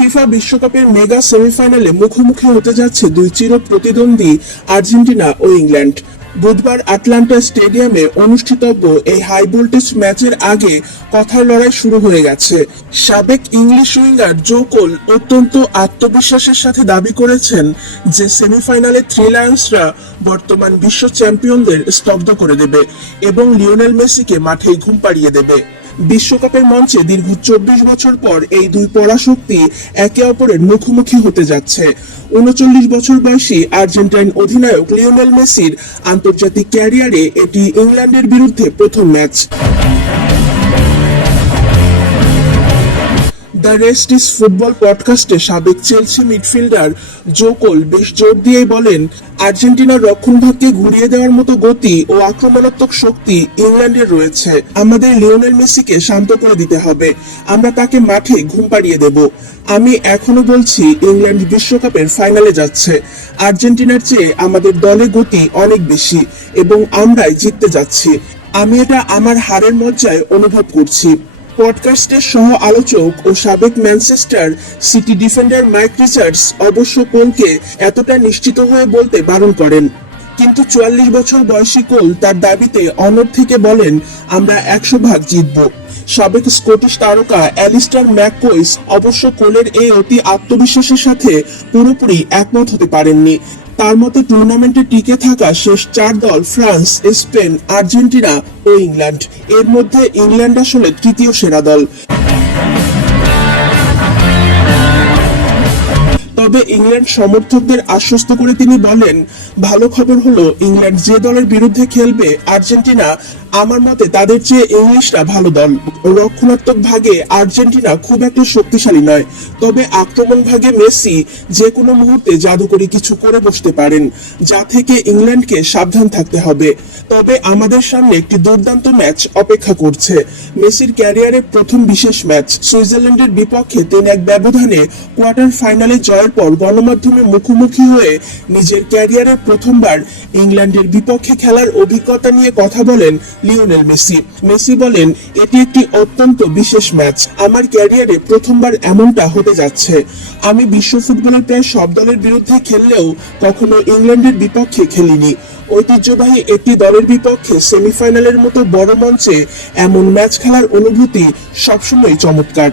FIFA বিশ্বকাপের mega সেমিফাইনালে মুখোমুখি হতে যাচ্ছে দুই চির প্রতিদ্বন্দ্বী আর্জেন্টিনা ও ইংল্যান্ড। বুধবার আটলান্টা স্টেডিয়ামে অনুষ্ঠিতব্য এই হাই ভোল্টেজ ম্যাচের আগে কথার লড়াই শুরু হয়ে গেছে। সাবেক ইংলিশ উইঙ্গার জো কোল অত্যন্ত আত্মবিশ্বাসের সাথে দাবি করেছেন যে সেমিফাইনালে থ্রি লায়ন্সরা বর্তমান বিশ্ব চ্যাম্পিয়নদের স্তব্ধ করে দেবে এবং লিওনেল মেসিকে মাঠেই ঘুম পাড়িয়ে দেবে। বিশ্বকাপের মঞ্চে দীর্ঘ 24 বছর পর এই দুই পরাশক্তি একে অপরের মুখোমুখি হতে যাচ্ছে। 39 বছর বয়সী আর্জেন্টাইন অধিনায়ক লিওনেল মেসির আন্তর্জাতিক ক্যারিয়ারে এটি ইংল্যান্ডের বিরুদ্ধে প্রথম match. The rest is football পডকাস্টে সাবেক চেলসি মিডফিল্ডার জো কোল বেশ জোর দিয়েই বলেন, আর্জেন্টিনার রক্ষণভাগকে ঘুরিয়ে দেওয়ার মতো গতি ও আক্রমণাত্মক শক্তি ইংল্যান্ডের রয়েছে। আমাদের লিওনেল মেসিকে শান্ত করে দিতে হবে, আমরা তাকে মাঠে ঘুম পাড়িয়ে দেব। আমি এখনো বলছি ইংল্যান্ড বিশ্বকাপের ফাইনালে যাচ্ছে। আর্জেন্টিনার চেয়ে আমাদের দলে গতি অনেক বেশি এবং আমরাই জিততে যাচ্ছি। আমি এটা আমার হারের মজ্জায় অনুভব করছি। পডকাস্টের সহ আলোচক ও সাবেক Manchester City defender Mike Richards অবশ্য কোলকে এতটা নিশ্চিত হয়ে বলতে বারণ করেন, কিন্তু 44 বছর বয়সী কোল তার দাবিতে অনড় থেকে বলেন, আমরা 100% জিতব। সাবেক স্কটিশ তারকা অ্যালিস্টার ম্যাককোইস অবশ্য কোলের এই অতি আত্মবিশ্বাসের সাথে পুরোপুরি একমত হতে পারেননি। তার মতে টুর্নামেন্টে টিকে থাকা শেষ 4 দল ফ্রান্স, স্পেন, আর্জেন্টিনা ও ইংল্যান্ড। এর মধ্যে ইংল্যান্ড আসলে তৃতীয় সেরা দল। তবে ইংল্যান্ড সমর্থকদের আশ্বস্ত করে তিনি বলেন, ভালো খবর হলো ইংল্যান্ড যে দলের বিরুদ্ধে খেলবে আর্জেন্টিনা আমার মতে তাদের চেয়ে ইংলিশরা ভালো দল। রক্ষণাত্মক ভাগে আর্জেন্টিনা খুব একটা শক্তিশালী নয়, তবে আক্রমণ ভাগে মেসি যে কোনো মুহূর্তে জাদুকরি কিছু করে বসতে পারেন, যা থেকে ইংল্যান্ডকে সাবধান থাকতে হবে। তবে আমাদের সামনে একটি দুর্দান্ত ম্যাচ অপেক্ষা করছে। মেসির ক্যারিয়ারের প্রথম বিশেষ ম্যাচ সুইজারল্যান্ডের বিপক্ষে 3-1 ব্যবধানে কোয়ার্টার ফাইনালে জয়ের পর গণমাধ্যমে মুখোমুখি হয়ে নিজের ক্যারিয়ারের প্রথমবার ইংল্যান্ডের বিপক্ষে খেলার অভিজ্ঞতা নিয়ে কথা বলেন লিওনেল মেসি। মেসি বলেন, এটি একটি অত্যন্ত বিশেষ ম্যাচ। আমার ক্যারিয়ারে প্রথমবার এমনটা হতে যাচ্ছে। আমি বিশ্ব ফুটবলের প্রায় সব দলের বিরুদ্ধে খেললেও কখনো ইংল্যান্ডের বিপক্ষে খেলিনি। ঐতিহ্যবাহী একটি দলের বিপক্ষে সেমিফাইনালের মতো বড় মঞ্চে এমন ম্যাচ খেলার অনুভূতি সবসময় চমৎকার।